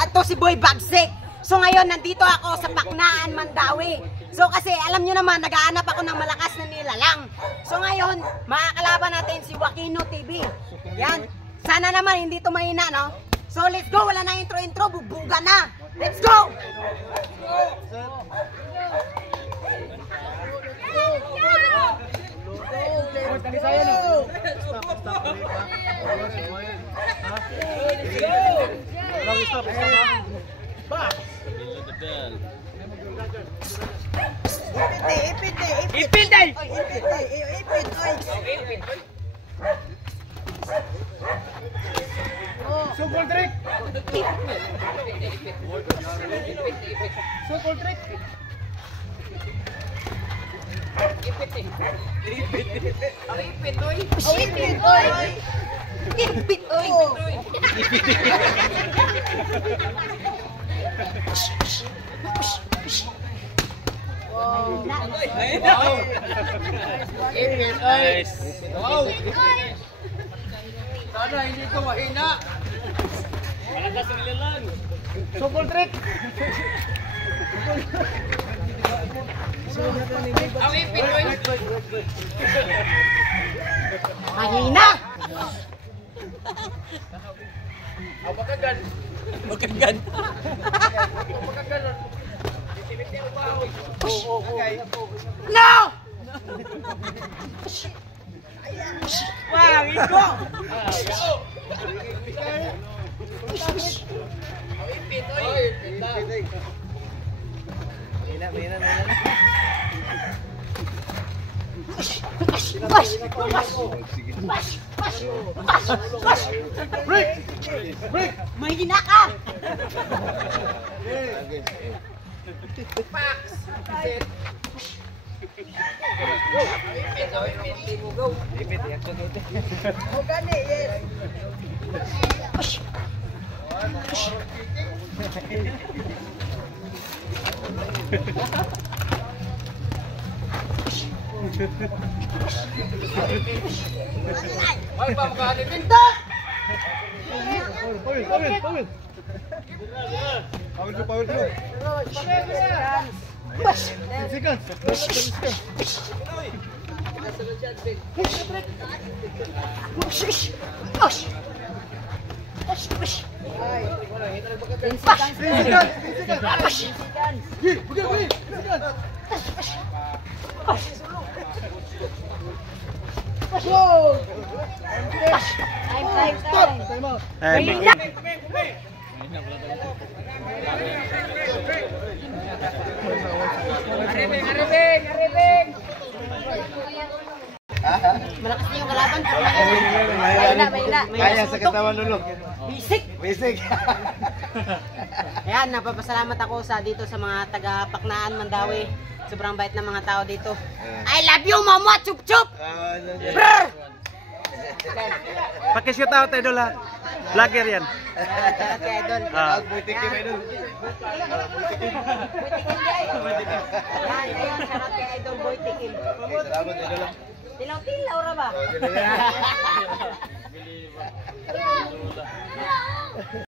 at to si Boy Bagsik. So ngayon nandito ako sa Paknaan, Mandawi. So kasi alam nyo naman, naghahanap ako ng malakas na nilalang. So ngayon, makakalaban natin si Wakino TV. Yan. Sana naman hindi to mahina, no? So let's go, wala na intro-intro, bubuga na. Let's go! Sukol trick. Sukol trick. Ipit eh. Ang ipit oy. Ipit oy. Ipit oy. Wow. Ipit oy. Wow. Sana hindi ko mahina. Malakas ang nilalang. Sukol trick. Ang ipit oy. Mahina! Makagan. Makagan. Makagan. Titilip ba ako? No! Wah, ito. Ipit oy. Mahina. Break! Mahina ka! Pax! Set! Ipit, yan ko dito. O gani, yes! Ay, pamakalit! Pinta! Pawil! Aribing! Malakas na yung kalaban pero mahina. Kaya sa katawan dulu. Basic! Ayan, napapasalamat ako dito sa mga taga Paknaan, Mandawi. Sobrang bait ng mga tao dito. I love you, mama! Chup-chup! Brr! Pakishoot out idol ha. Vlogger yan. Shout kay Idol. Butikin idol. Shout kay Idol Boy Tikim. Salamat idol. Tilaw-tilaw ra ba?